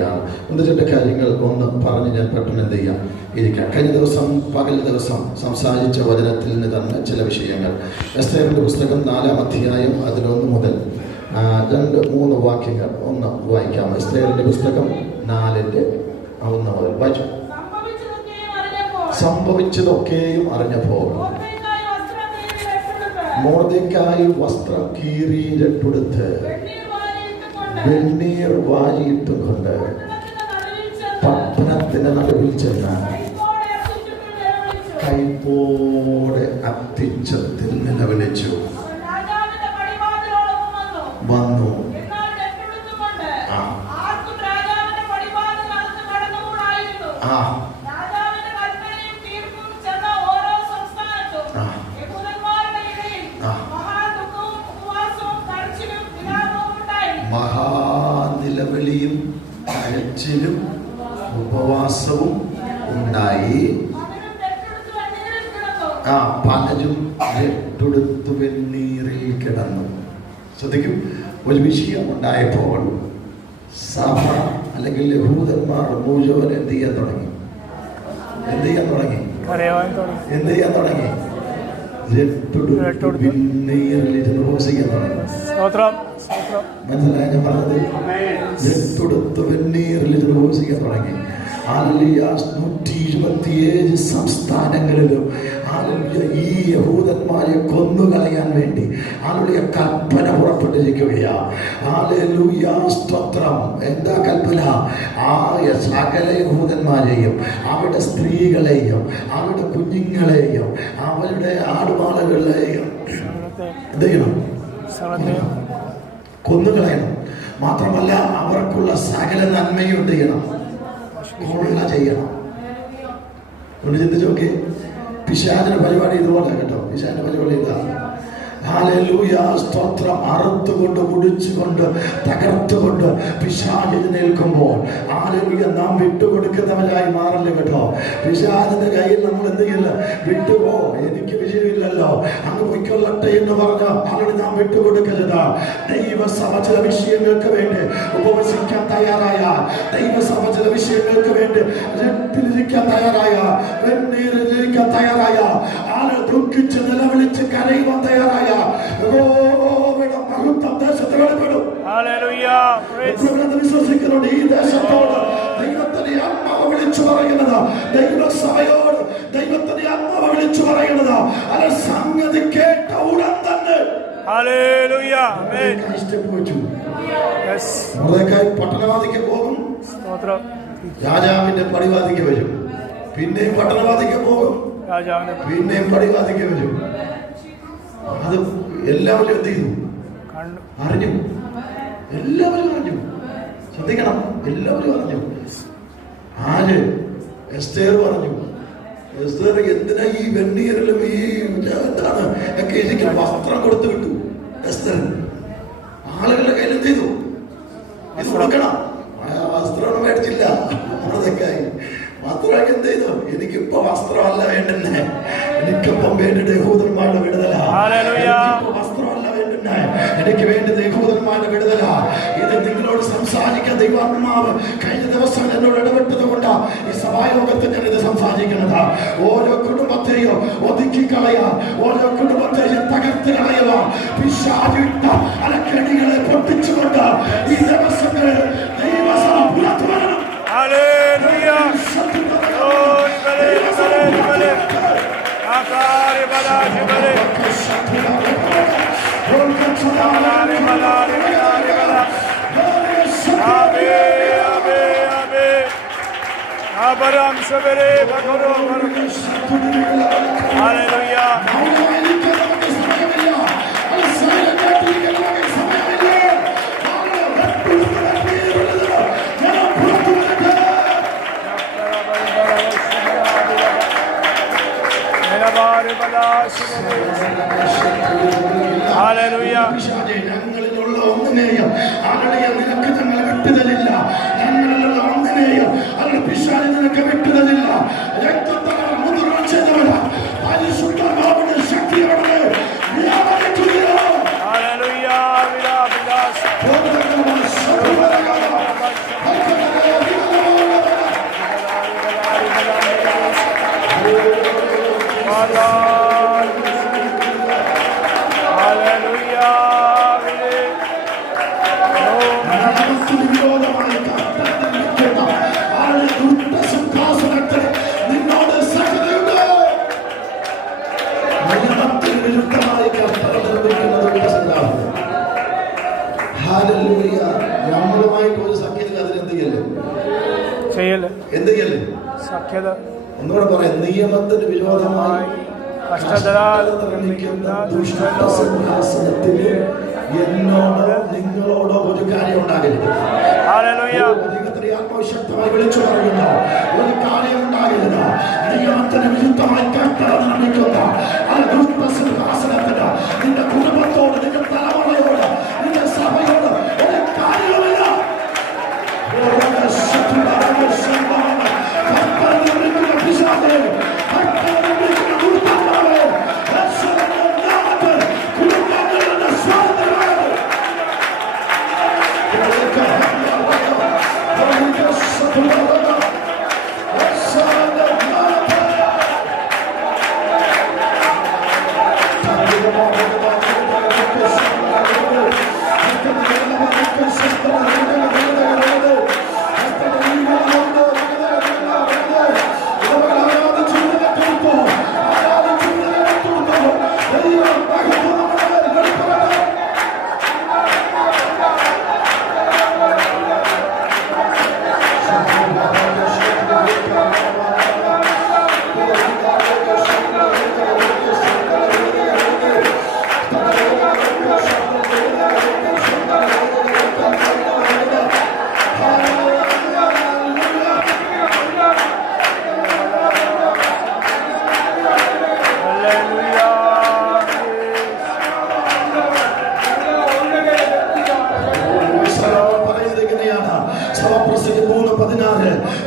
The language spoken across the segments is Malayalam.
പോവുകയാണ്. ഒന്ന് രണ്ട് കാര്യങ്ങൾ ഒന്ന് പറഞ്ഞ് ഞാൻ പെട്ടെന്ന് എന്ത് ചെയ്യാം ഇരിക്കാം. കഴിഞ്ഞ പകൽ ദിവസം സംസാരിച്ച വചനത്തിൽ നിന്ന് തന്നെ ചില വിഷയങ്ങൾ. എസ്തേറിന്റെ പുസ്തകം 4-ാം അധ്യായം 11 മുതൽ 2-3 വാക്യങ്ങൾ ഒന്ന് വായിക്കാം. എസ്തേറിന്റെ പുസ്തകം 4-1 മുതൽ വായിച്ചു. സംഭവിച്ചതൊക്കെയും അറിഞ്ഞപ്പോൾ മൊർദെഖായി വസ്ത്രം കീറി രട്ടുടുത്ത് വെണ്ണീർ വാരിയിട്ടും കൊണ്ട് പട്ടണത്തിന്റെ നടുവിൽ ചെന്ന് കൈപ്പോടെ അത്യുച്ചത്തിൽ നിലവിളിച്ചു. വന്നു. മഹാനിലവിളിയും കരച്ചിലും ഉപവാസവും ഉണ്ടായി. പലരും രട്ടുടുത്ത് വെണ്ണീറിൽ കിടന്നു. ശ്രദ്ധിക്കും. ഒരു വിഷയം ഉണ്ടായപ്പോൾ സഭ അല്ലെങ്കിൽ യഹൂദന്മാർ മുഴുവൻ എന്ത് ചെയ്യാൻ തുടങ്ങി? ഉപവസിക്കാൻ തുടങ്ങി. മനസ്സിലായ ഞാൻ പറഞ്ഞത്? രട്ടുടുത്ത് വെണ്ണീറിൽ ഉപവസിക്കാൻ തുടങ്ങി. 127 സംസ്ഥാനങ്ങളിലും ഈ യഹൂദന്മാരെ കൊന്നുകളയാൻ വേണ്ടി കൽപ്പന പുറപ്പെട്ടിരിക്കുകയാണ്. സ്തോത്രം. എന്താ കൽപ്പന? സകല യഹൂദന്മാരെയും അവരുടെ സ്ത്രീകളെയും അവരുടെ കുഞ്ഞുങ്ങളെയും അവരുടെ ആടുമാളുകളെയും എന്ത് ചെയ്യണം? കൊന്നുകളയണം. മാത്രമല്ല അവർക്കുള്ള സകല നന്മയും എന്ത് ചെയ്യണം? കൊള്ള ചെയ്യണം. ഒന്ന് ചിന്തിച്ചു നോക്കി. പിശാചിന്റെ പരിപാടി ഇതുപോലെ കേട്ടോ. പിശാചിന്റെ പരിപാടി ഇതാ. ഹല്ലേലൂയ. സ്തോത്രം. അറുത്തുകൊണ്ട് മുടിച്ചുകൊണ്ട് തകർത്തുകൊണ്ട് പിശാച് എഴുന്നേൽക്കുമ്പോൾ ഹല്ലേലൂയ നാം വിട്ടുകൊടുക്കുന്നവരായി മാറല്ല കേട്ടോ. പിശാചിന്റെ കയ്യിൽ നമ്മൾ എന്ത് ചെയ്യില്ല? വിട്ടുപോ, എനിക്ക് വിഷയമില്ലല്ലോ, അങ്ങ് പൊയ്ക്കൊള്ളട്ടെ എന്ന് പറഞ്ഞ അവന് നാം വിട്ടുകൊടുക്കരുത്. ദൈവസഭ ചില വിഷയങ്ങൾക്ക് വേണ്ടി ഉപവസിക്കാൻ തയ്യാറായ, ദൈവസഭ ചില വിഷയങ്ങൾക്ക് വേണ്ടി രട്ടിലിരിക്കാൻ തയ്യാറായ, വെണ്ണീരിലിരിക്കാൻ തയ്യാറായ, ആളെ ദുഃഖിച്ച് നിലവിളിച്ച് കരയുവാൻ തയ്യാറായ വിശ്വസിക്കുന്നുണ്ട്. ഈ ദേശത്തോട് ദൈവത്തിന്റെ ആത്മാവ് വിളിച്ചു പറയുന്നത്, ദൈവസഭയോട് ദൈവത്തിന്റെ ആത്മാവ് വിളിച്ചു പറയുന്നത്, അത് സംഗതി കേട്ട ഉടൻ തന്നെ പട്ടണവാദിക്ക് പോകും, രാജാവിന്റെ പടിവാദിക്ക് വരും. പിന്നെയും പട്ടണവാദിക്ക് പോകും, പിന്നെയും പടിവാദിക്ക് വരും. അത് എല്ലാവരും എന്ത് ചെയ്തു? അറിഞ്ഞു. എല്ലാവരും അറിഞ്ഞു. ശ്രദ്ധിക്കണം. എല്ലാവരും അറിഞ്ഞു. ആര്? എസ്തേർ പറഞ്ഞു. എസ്തേർ എന്തിനാ ഈ വെണ്ണീരിലും ഈ എന്താണ് ഒക്കെ എനിക്ക് വസ്ത്രം കൊടുത്തു വിട്ടു. എസ്തേർ ആളുകളുടെ കയ്യിൽ എന്ത് ചെയ്തു? ഇത് കൊടുക്കണം. വസ്ത്രം മേടിച്ചില്ല. അതൊക്കെയായി വസ്ത്രമൊക്കെ എന്ത് ചെയ്തു? എനിക്കിപ്പോ വസ്ത്രമല്ല വേണ്ടുന്നേ, എനിക്കിപ്പം വേണ്ടത് യഹൂദന്മാരുടെ വിടുതല. വസ്ത്രമല്ല വേണ്ടുന്നേ, എനിക്ക് വേണ്ടത് യഹൂദന്മാരുടെ വിടുതല. ഇത് നിങ്ങളോട് സംസാരിക്കാൻ ദൈവാത്മാവ് കഴിഞ്ഞ ദിവസം എന്നോട് ഇടപെട്ടത് കൊണ്ട് ഈ സഭായോഗത്തിൽ ഞാൻ ഇത് സംസാരിക്കുന്നത്. ഓരോ കുടുംബത്തെയും ഒതുക്കി കളയാൻ, ഓരോ കുടുംബത്തെയും തകർത്ത് കളയുവാൻ പിശാചിട്ട അലക്കടികളെ പൊട്ടിച്ചുകൊണ്ട് ഈ ദിവസങ്ങളിൽ ദൈവസഭ പുറത്തു വരണം. ഞങ്ങളിലുള്ള ഒന്നിനെയും നിനക്ക് ഞങ്ങൾ വിട്ടുതരില്ല. ഞങ്ങളിലുള്ള ഒന്നിനെയും അവരുടെ പിശാച് നിനക്ക് വിട്ടുതരില്ല. രക്തത്താൽ മുദ്ര ചെയ്തവരാ പരിശുദ്ധാത്മാവിന്റെ ശക്തി നമ്മളുമായിട്ട് ഒരു സഖ്യത്തിൽ അതിനെന്തെങ്കിലും എന്തെങ്കിലും സഖ്യത ഒന്നുകൂടെ പറയാം. നിയമത്തിന് വിരോധമായി ദുഷ്ടസിംഹാസനത്തിന് എന്നോടോ നിങ്ങളോടോ ഒരു കാര്യം ഉണ്ടാകരുത്. ആത്മശക്തമായി വിളിച്ചു പറയുന്ന ഒരു കാര്യം ഉണ്ടാകരുത്. നിയമത്തിന് വിരുദ്ധമായി നിർമ്മിക്കുന്ന ആ ദുഷ്ടസിംഹാസനത്തിന് നിന്റെ കുടുംബത്തോട്, നിന്റെ തലമുറയോട്, നിന്റെ സഭയോട് ഒരു കാര്യമില്ല.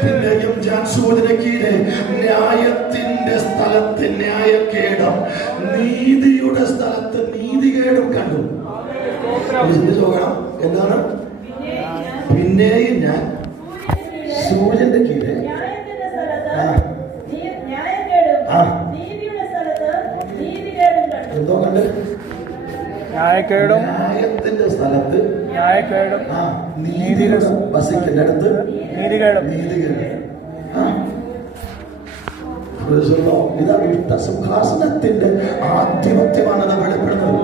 പിന്നെയും ഞാൻ സൂചനക്കീഴെ ന്യായത്തിന്റെ സ്ഥലത്ത് ന്യായക്കേടും നീതിയുടെ സ്ഥലത്ത് നീതികേടും കണ്ടു. എന്താണ്? പിന്നെയും ഞാൻ സൂര്യന്റെ കീഴെ എന്തോ കണ്ട്? ന്യായത്തിന്റെ സ്ഥലത്ത് ന്യായക്കേടും നീതിയുടെ വസിക്കുന്നിടത്ത് നീതികേടും. ഇതാ സിംഹാസനത്തിന്റെ ആധിപത്യമാണത് വെളിപ്പെടുന്നത്.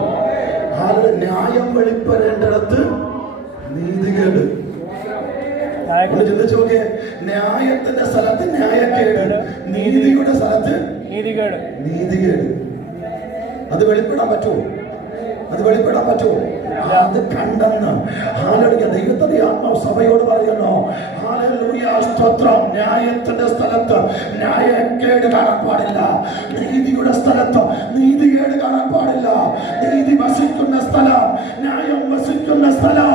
ആരുടെ ന്യായം വെളിപ്പെടേണ്ടിടത്ത് നീതികേട്. ചിന്തിച്ചു നോക്കിയേ, ന്യായത്തിന്റെ സ്ഥലത്ത് ന്യായക്കേട്, നീതിയുടെ സ്ഥലത്ത് നീതികേട്. അത് വെളിപ്പെടാൻ പറ്റുമോ? അത് വെളിപ്പെടാൻ പറ്റുമോ? അത് കണ്ടെന്ന് ഹല്ലേലൂയ ദൈവത്തിന്റെ ആത്മാവ് സഭയോട് പറയുന്നു. ഹല്ലേലൂയ സ്തോത്രം. ന്യായത്തിന്റെ സ്ഥലത്ത് ന്യായക്കേട് കാണാൻ പാടില്ല, നീതിയുടെ സ്ഥലത്ത് നീതികേട് കാണാൻ പാടില്ല. നീതി വസിക്കുന്ന സ്ഥലം, ന്യായം വസിക്കുന്ന സ്ഥലം,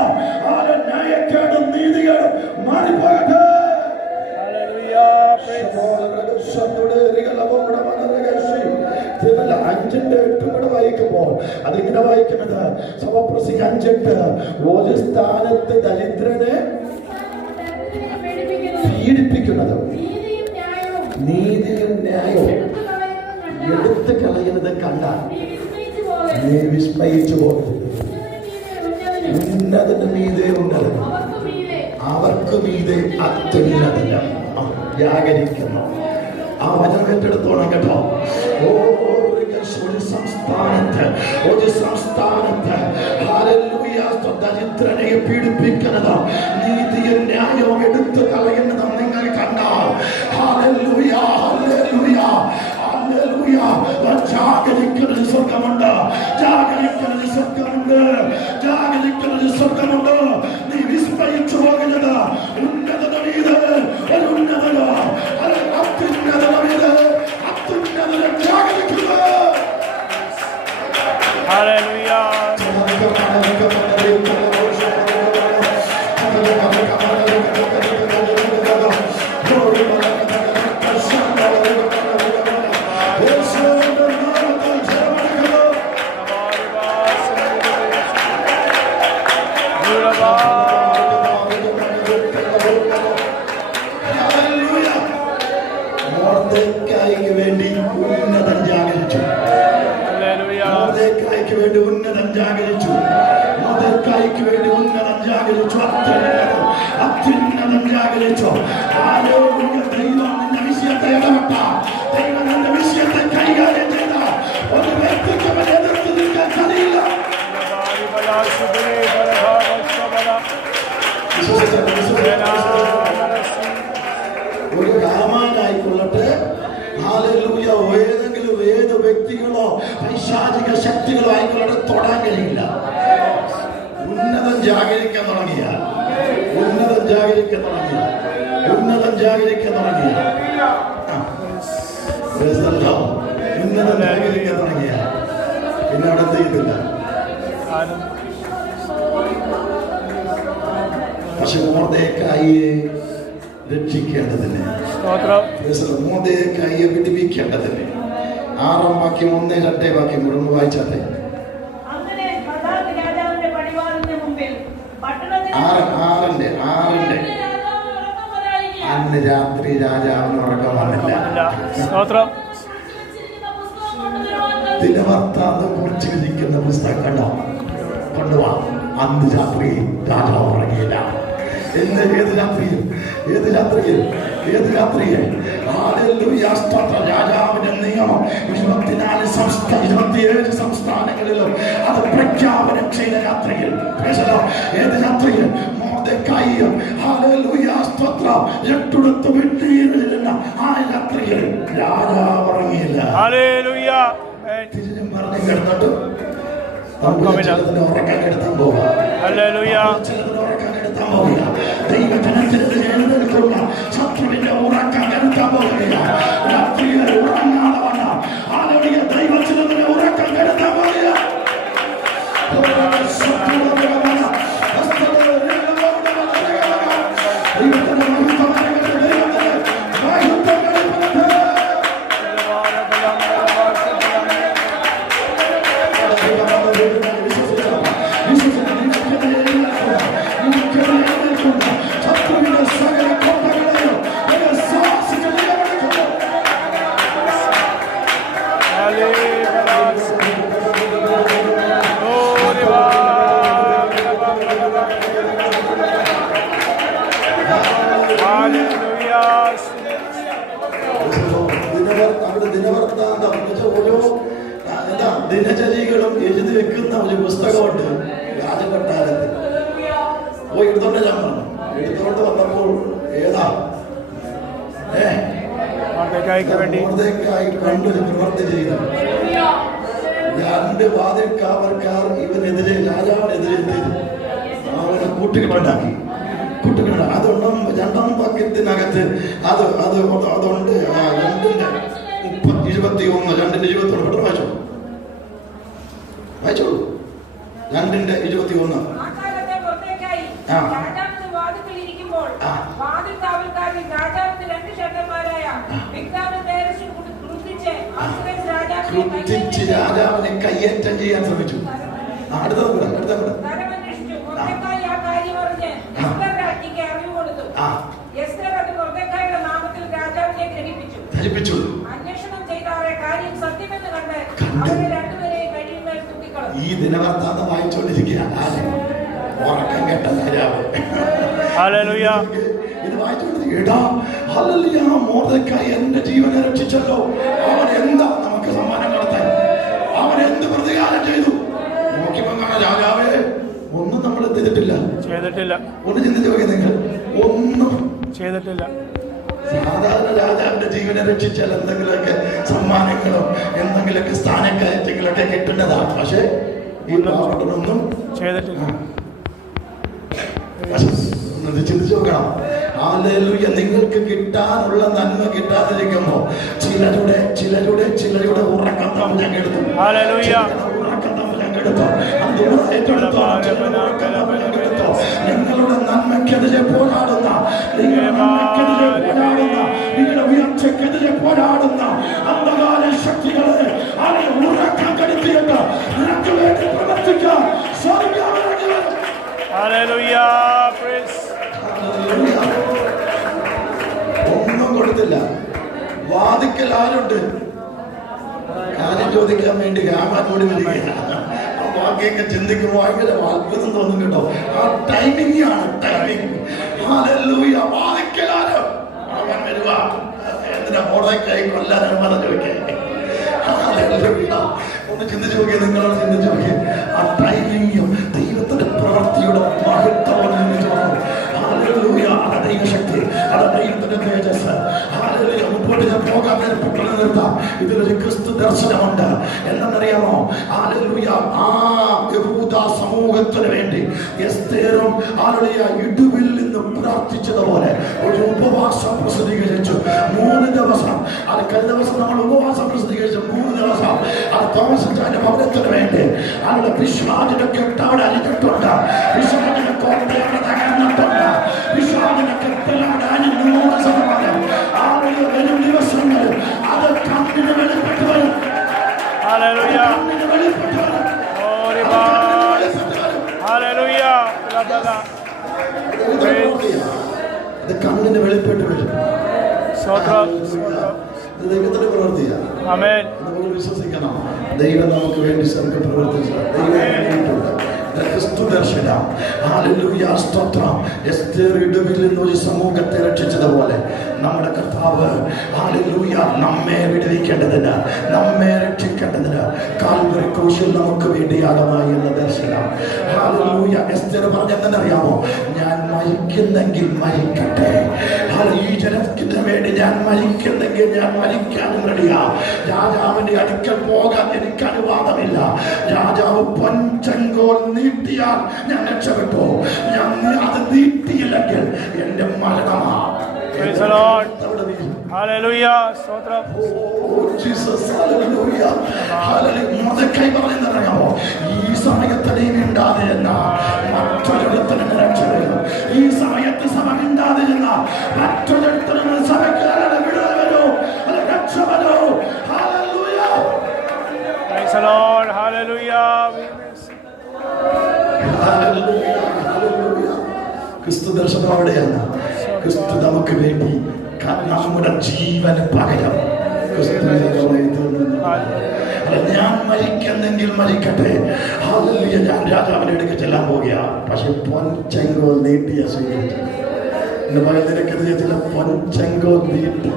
ന്യായക്കേടും നീതികേടും മാറിപ്പോകട്ടെ. അഞ്ചിന്റെ 8 കൂടെ വായിക്കുമ്പോൾ അതിങ്ങനെ വായിക്കുന്നത്, സമപ്രസംഗി 5:8, ഒരു സ്ഥാനത്ത് ദരിദ്രനെ പീഡിപ്പിക്കുന്നത്, നീതിയും ന്യായവും എടുത്തു കളയുന്നത് കണ്ടാൽ നീ വിസ്മയിച്ചു പോകും. ഉന്നതന് മീതെ ഉന്നതൻ, അവർക്ക് മീതെ അത്യുന്നതൻ ജാഗരിക്കുന്നു. ആ വചനം ഏറ്റെടുത്തോണം കേട്ടോ. ഒരു സംസ്ഥാനത്ത് ദരിദ്രനെ പീഡിപ്പിക്കുന്നത്, നീതിയും ന്യായവും എടുത്തു കളയുന്നതും നിങ്ങൾ കണ്ടാൽ ജാഗരിക്കുന്ന സ്വർഗമുണ്ട്, ജാഗരിക്കുന്ന സ്വർഗമുണ്ട്, ജാഗരിക്കുന്ന സ്വർഗമുണ്ട്. നീ വിസ്മയിച്ചു പോകുന്നത് ഉന്നതത മീതെ ഒരു ഉന്നതത, അത്യുന്നതത മീതെ അത്യുന്നതത ജാഗരിക്കുന്നത്. Hallelujah. വേണ്ടി ഉന്നതൻ ജാഗരിച്ചു. മൊർദെഖായിക്ക് വേണ്ടി ഉന്നതം ജാഗരിച്ചു. അത്യുന്നതം ജാഗരിച്ചു. ഹല്ലേലൂയ. ദൈവം നിന്റെ വിഷയത്തെ ഇടപെട്ട, ദൈവം നിന്റെ വിഷയത്തെ കൈകാര്യം ചെയ്ത ഒരു വ്യക്തിക്ക് അവൻ എതിർത്ത് നിൽക്കാൻ കഴിയില്ല. ഒരു ഹാമാനായിക്കൊള്ളട്ടെ, ഹല്ലേലൂയ, ഏതെങ്കിലും ഏത് വ്യക്തികളോ പൈശാചിക ശക്തികളോ ആയിക്കൊള്ളട്ടെ തൊടാൻ കഴിയില്ല. ഉന്നതം ജാഗരിക്കാൻ തുടങ്ങിയ, ഉന്നതം ജാഗരിക്കാൻ തുടങ്ങിയ, ഉന്നതം ജാഗരിക്കാൻ തുടങ്ങിയ, ഉന്നതം ജാഗരിക്കാൻ തുടങ്ങിയ പിന്നെ അവിടെ ചെയ്തില്ല. പക്ഷെ മൊർദെഖായിയെ രക്ഷിക്കേണ്ടതിന്, മൊർദെഖായിയെ വിടുവിക്കേണ്ടതിന് 6-ാം വാക്യം 1-2 വാക്യം കൂടെ വായിച്ചാട്ടെ. 6-ന്റെ അന്ന് രാത്രി രാജാവിന് ഉറക്കം വന്നില്ല. ദിനവൃത്താന്തം കുറിച്ചിരിക്കുന്ന പുസ്തകം കണ്ടോ, കൊണ്ടുപോവാ. അന്ന് രാത്രി രാജാവ് ഉറങ്ങിയില്ല. ഏത് രാത്രിയിൽ, ഏത് രാത്രിയിൽ, ഏത് രാത്രിയിൽ? രാജാവിന്റെ നിയമം 27 സംസ്ഥാനങ്ങളിലും അത് പ്രഖ്യാപനം ചെയ്ത രാത്രിയിൽ, ഏത് രാത്രിയിൽ? മൊർദെഖായിയും എട്ടുടത്ത് വിട്ടുവീഴുന്ന ആ രാത്രിയിൽ രാജാവ് ഉറങ്ങിയില്ല. തിരിഞ്ഞും പറഞ്ഞു കിടന്നിട്ട് ചിലതിന് ഉറക്കാൻ എടുത്താൻ പോവാ, ചിലതിന് ഉറക്കാൻ എടുത്താൻ പോവില്ല. ദൈവജനത്തിന് എഴുന്നേൽക്കുന്ന ശത്രുവിന്റെ ഉറക്കാൻ എടുത്താൻ പോവുകയില്ല. രാത്രിയിൽ ഉറങ്ങാതെ വന്ന ആളുകളെ ദൈവജനത്തിന് ഉറക്കാൻ എടുത്താൻ പോവില്ല. ദിനചര്യകളും എഴുതി വെക്കുന്ന ഒരു പുസ്തകമുണ്ട് രാജകൊട്ടാരത്തിൽ. പോയി എടുത്തോണ്ട് ഞാൻ പറഞ്ഞു. എടുത്തോണ്ട് വന്നപ്പോൾ ഏതാ മൊർദെഖായി കണ്ടൊരു പ്രവൃത്തി ചെയ്തു. 2 വാതിൽക്കാവൽക്കാർ ഇവനെതിരെ, രാജാവിനെതിരെ ചെയ്തു. അവനെ കൂട്ടുകെട്ടുണ്ടാക്കി. അതൊന്നും 2-ാം വാക്യത്തിനകത്ത് അതുണ്ട്. 2-ന്റെ 21, 2-ന്റെ 21 പെട്ടെന്ന് വായിച്ചോളൂ, വായിച്ചോളൂ. 2-ന്റെ 21. രാജാവിനെ കയ്യേറ്റം ചെയ്യാൻ ശ്രമിച്ചു. അടുത്ത ധരിപ്പിച്ചു. ഈ ദിനവൃത്താന്തം വായിച്ചുകൊണ്ടിരിക്കുക ഉറക്കം കെട്ട രാജാവ് ഇത് വായിച്ചുകൊണ്ടിരിക്കുക. മൊർദെഖായി എന്റെ ജീവനെ രക്ഷിച്ചല്ലോ, അവൻ എന്താ നമുക്ക് സമ്മാനം നടത്താൻ, അവൻ എന്ത് പ്രതികാരം ചെയ്തു? നോക്കിയപ്പോൾ രാജാവേ ഒന്നും നമ്മൾ ചെയ്തിട്ടില്ല. ഒന്ന് ചിന്തിച്ചു നോക്കി നിങ്ങൾ, ഒന്നും ചെയ്തിട്ടില്ല. സാധാരണ രാജാവിന്റെ ജീവനെ രക്ഷിച്ചാൽ എന്തെങ്കിലുമൊക്കെ സമ്മാനങ്ങളും എന്തെങ്കിലുമൊക്കെ സ്ഥാനക്കയറ്റങ്ങളൊക്കെ കിട്ടേണ്ടതാണ്. പക്ഷെ ഈ പാവപ്പെട്ടൊന്നും ചെയ്തിട്ടില്ല. ചിന്തിച്ചു നോക്കണം. ഹല്ലേലൂയ. നിങ്ങൾക്ക് കിട്ടാനുള്ള നന്മ കിട്ടാതിരിക്കുമ്പോ ചിലരുടെ ഉറക്കം തമ്മിൽ ഞങ്ങെടുത്തു. ഉറക്കം തമ്മിൽ ഞങ്ങെടുത്തു. നിങ്ങളുടെ നന്മയ്ക്കെതിരെ പോരാടുന്ന, നിങ്ങളുടെ ഉയർച്ചയ്ക്കെതിരെ പോരാടുന്ന അന്ധകാര ശക്തികളെ അവരെ ഉറക്കം കെടുത്തിയിട്ട് നിനക്ക് വേണ്ടി പ്രവർത്തിക്കാൻ ഒന്നും കൊടുത്തില്ല. വാദിക്കൽ ആരുണ്ട്? കാര്യം ചോദിക്കാൻ വേണ്ടി ഹാമാൻ കൂടി വരികയാണ്. ബാക്കിയൊക്കെ ചിന്തിക്കുമ്പോൾ ഭയങ്കര അത്ഭുതം തോന്നും കേട്ടോ. ആ ടൈമിംഗ് ആണ്, ടൈമിംഗ്. ഹല്ലേലൂയ. വാദിക്കലാരോ അവൻ വരുക, എന്തിനാ മോർദെഖായി കൊല്ലാനും പറഞ്ഞു വെക്കേ. ഒന്ന് ചിന്തിച്ചു നോക്കിയേ, നിങ്ങളോട് ചിന്തിച്ചു നോക്കിയേ. ആ ടൈമിംഗും ദൈവത്തിന്റെ പ്രവൃത്തിയുടെ മഹത്വം ദൈവശക്തി, അത് ദൈവത്തിന്റെ തേജസ്. മുമ്പോട്ട് ഞാൻ പോകാൻ പെട്ടെന്ന് നിർത്താം. ഇതിലൊരു ക്രിസ്തു ദർശനമുണ്ട്. എന്താണെന്നറിയാമോ? ഹല്ലേലൂയ. ആ യഹൂദ സമൂഹത്തിന് വേണ്ടി എസ്തേറും ഇടുവിൽ നിന്ന് പ്രാർത്ഥിച്ചതുപോലെ ഒരു ഉപവാസം പ്രസിദ്ധീകരിച്ചു. 3 ദിവസം. അത് കഴിഞ്ഞ ദിവസം നമ്മൾ ഉപവാസം പ്രസിദ്ധീകരിച്ചു. 3 ദിവസം അത് തോമസിന്റെ ഭവനത്തിന് വേണ്ടി അവരുടെ പിശാചിനെ കെട്ട് അവിടെ അലിഞ്ഞിട്ടുണ്ട്. പിശാചിനെ കോട്ടയാണ് തകർന്നിട്ടുണ്ട്. പിശാചിനെ കെട്ടലവിടെ അലിഞ്ഞു. 100% വരും ദിവസങ്ങളിൽ അത് കണ്ണിന് വെളിപ്പെട്ട് വരും. കണ്ണിന് വെളിപ്പെട്ട് വരും. ഇത് കണ്ണിന് വെളിപ്പെട്ട് വരും. ദൈവത്തിന്റെ പ്രവൃത്തിയാണ്. നമുക്ക് വിശ്വസിക്കണം. ദൈവം നമുക്ക് വേണ്ടി നമുക്ക് പ്രവർത്തിച്ചു. ദൈവം ക്രിസ്തു ദർശനം. ഹല്ലേലൂയ. സ്തോത്രം. എസ്തേർ ഇടുവിൽ നിന്ന് ഒരു സമൂഹത്തെ രക്ഷിച്ചതുപോലെ നമ്മുടെ കർത്താവ് ഹല്ലേലൂയ നമ്മെ വിടുവിക്കേണ്ടതിന്, നമ്മെ രക്ഷിക്കേണ്ടതിന് കാൽവരി ക്രൂശിൽ നമുക്ക് വേണ്ടി യാഗമായി എന്ന ദർശനം. ഹല്ലേലൂയ. എസ്തേർ പറഞ്ഞെന്നറിയാമോ? ഞാൻ മരിക്കുന്നെങ്കിൽ മരിക്കട്ടെ. ഈ ജനത്തിന് വേണ്ടി ഞാൻ മരിക്കുന്നെങ്കിൽ ഞാൻ മരിക്കാനും റെഡിയാ. രാജാവിന്റെ അടുക്കൽ പോകാൻ എനിക്ക് അനുവാദമില്ല. രാജാവ് പൊൻചെങ്കോൽ നീട്ടിയാൽ ഞാൻ രക്ഷപ്പെട്ടു. ഞാൻ അത് നീട്ടിയില്ലെങ്കിൽ എന്റെ മരണമാ. പറയുന്നറിയാമോ? ഈ സമയത്ത് നീ മിണ്ടാതെ എന്ന മറ്റൊരിടത്തിന് രക്ഷ വരും. ഈ സമയത്ത് സഭ മിണ്ടാതെ എന്ന മറ്റൊരിടത്തിന് സഭയ്ക്ക് വിടുതൽ വരൂ, അത് രക്ഷ വരൂ. ക്രിസ്തു ദർശനം അവിടെയാണ്. ക്രിസ്തു നമുക്ക് വേണ്ടി നമ്മുടെ ജീവന് പകരം ഞാൻ മരിക്കുന്നെങ്കിൽ മരിക്കട്ടെ. ഞാൻ രാജാവിന്റെ അടുക്ക് ചെല്ലാൻ പോകുക. പക്ഷെ പൊൻചെങ്കോൽ നീട്ടിയ സ്വീകരിച്ചു. എന്റെ മകൻ നിനക്കെതിരെ ചില പൊൻചെങ്കോൽ നീട്ടി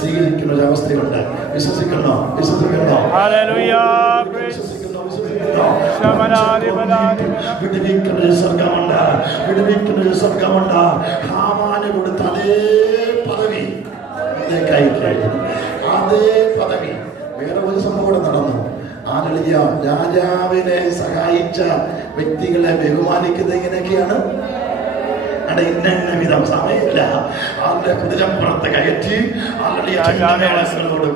സ്വീകരിക്കുന്ന ഒരു അവസ്ഥയുണ്ട്. വിശ്വസിക്കണോ? വിശ്വസിക്കണോ? വിടുവിക്കുന്ന സ്വർഗമുണ്ട്. ഹാമാന് കൊടുത്ത അതേ പദവി, അതേ പദവി വേറെ ഒരു സംഭവം കൂടെ നടന്നു. ആലളിയ രാജാവിനെ സഹായിച്ച വ്യക്തികളെ ബഹുമാനിക്കുന്നത് എങ്ങനെയൊക്കെയാണ്? ഇന്ന വിധം സമയമില്ല. അവരുടെ കുതിരപ്പുറത്ത് കയറ്റി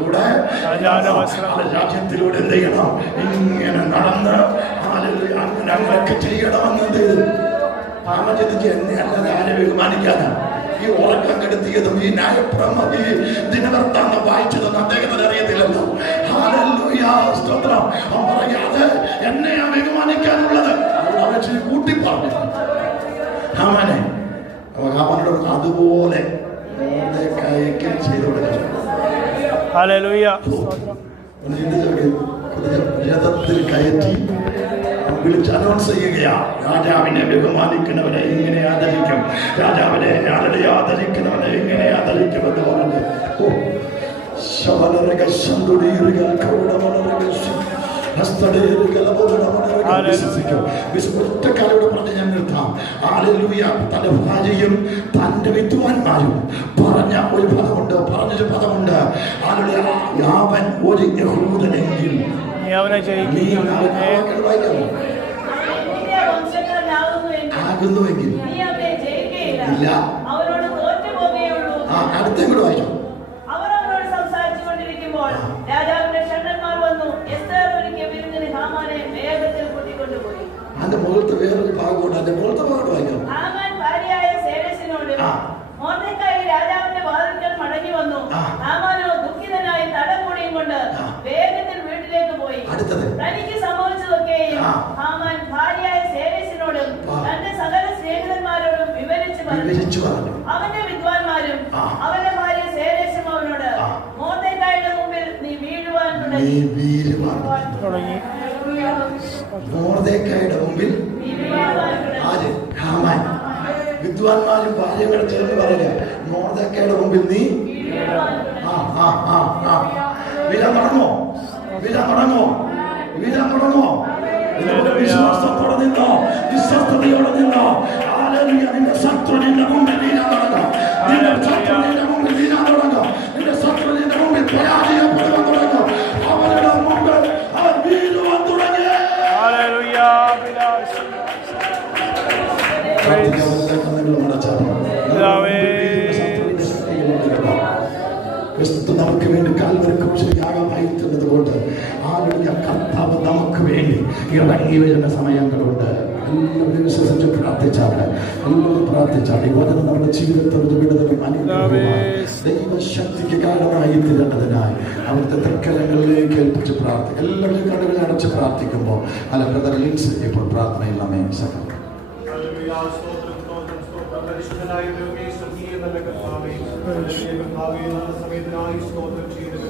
കൂടെ രാജ്യത്തിലൂടെ എന്ത് ചെയ്യണം? ഇങ്ങനെ നടന്ന് അങ്ങനെ അങ്ങനെയൊക്കെ ചെയ്യണമെന്ന് എന്ത് ചെയ്തു? ആമചിതിക്ക് എന്നെ അല്ലാതെ ആരെ ബഹുമാനിക്കാനാണ്? ഈ ഉറക്കം കെടുത്തിയതും ഈ ന്യായപ്രമ ഈ ദിനവൃത്താന്തം വായിച്ചതൊന്നും അദ്ദേഹത്തിന് അറിയത്തില്ലല്ലോ. അവൻ പറയാതെ എന്നെയാ ബഹുമാനിക്കാനുള്ളത്. അവൻ കൂട്ടി പറഞ്ഞു ഹാമാനെ. ഹാമാനോട് അതുപോലെ ചെയ്തു കൊടുക്കണം. രഥത്തിൽ കയറ്റി വിളിച്ച് അനൗൺസ് ചെയ്യുകയാ. രാജാവിനെ ബഹുമാനിക്കുന്നവനെ ഇങ്ങനെ ആദരിക്കും, രാജാവിനെ ആദരിക്കുന്നവനെ ഇങ്ങനെ ആദരിക്കുമെന്ന് പറഞ്ഞു. ഒറ്റക്കാരോട് പറഞ്ഞ് ഞാൻ നിർത്താം. ഹല്ലേലൂയ. തന്റെ ഭാര്യയും തന്റെ വിദ്വാൻമാരും പറഞ്ഞ ഒരു പദമുണ്ട്, പറഞ്ഞൊരു പദമുണ്ട്. അവൻ ഒരു യഹൂദനെങ്കിൽ ആകുന്നുവെങ്കിൽ ഇല്ല. അടുത്തേം കൂടെ വായിച്ചു. അതിന്റെ മുഖത്ത് വേറൊരു ഭാഗമുണ്ട്. അതിന്റെ മുഖത്തെ ഭാഗം വായിക്കാം. രാജാവിന്റെ വാതിൽക്കൽ മടങ്ങി വന്നു. ഹാമാനോ ദുഃഖിതനായി തടംകൂടിയും കൊണ്ട് വേഗത്തിൽ വീട്ടിലേക്ക് പോയി. തനിക്ക് സംഭവിച്ചതൊക്കെയും ഹാമാൻ ഭാര്യയായ സേരസിനോടും തന്റെ സകല സ്നേഹിതന്മാരോടും വിവരിച്ചു പറഞ്ഞു. അവന്റെ വിദ്വാൻമാരും അവന്റെ ഭാര്യ സേരസും അവനോട് മോർദെഖായിയുടെ മുമ്പിൽ നീ വീഴുവാൻ തുടങ്ങി. മൊർദെഖായിയുടെ മുമ്പിൽ ആര്? ഹാമാൻ. വിദ്വാൻമാരും ഭാര്യകൾ ചേർന്ന് പറയുക, മൊർദെഖായിയുടെ മുമ്പിൽ നീ വില മടങ്ങോ, വില മടങ്ങോ, വില മടങ്ങോ. വിശ്വാസത്തോടെ നിന്നോ, വിശ്വസ്തയോടെ നിന്നോ. ഹല്ലേലൂയ. നിന്റെ ശത്രുവിന്റെ മുമ്പിൽ വീഴാൻ തുടങ്ങും. നിന്റെ ശത്രുവിന്റെ മുമ്പിൽ വീഴാൻ തുടങ്ങും. നിന്റെ ശത്രുവിന്റെ മുമ്പിൽ പരാജയപ്പെടുവാൻ തുടങ്ങും. അവരുടെ മുമ്പിൽ അവർ വീഴുവാൻ തുടങ്ങി. ഹല്ലേലൂയ. ക്രിസ്തു നമുക്ക് വേണ്ടി കാൽവരി ക്രൂശിൽ യാഗമായി തീർന്നതുകൊണ്ട് ഹല്ലേലൂയ, കർത്താവ് നമുക്ക് വേണ്ടി ഇറങ്ങി വരുന്ന സമയങ്ങളുണ്ട്. എല്ലാവരും വിശ്വസിച്ച് പ്രാർത്ഥിച്ചാണ്, എല്ലാവരും പ്രാർത്ഥിച്ചാണ്. ഈ വചനം നമ്മുടെ ജീവിതത്തിൽ വിടുതലും അനുഗ്രഹവുമാണ്. ദൈവശക്തിക്ക് കാരണമായി തീരേണ്ടതിനായി അവിടുത്തെ തൃക്കരങ്ങളിലേക്ക് ഏൽപ്പിച്ച് പ്രാർത്ഥിക്കും. എല്ലാവരും കണ്ണുകളെ അടച്ച് പ്രാർത്ഥിക്കുമ്പോൾ അല്ല ബ്രദർ ലിൻസ് ഇപ്പോൾ പ്രാർത്ഥനയിൽ നമ്മെ സഹായിക്കും. സമയത്തിനായി സ്തോത്രം ചെയ്യുന്നത്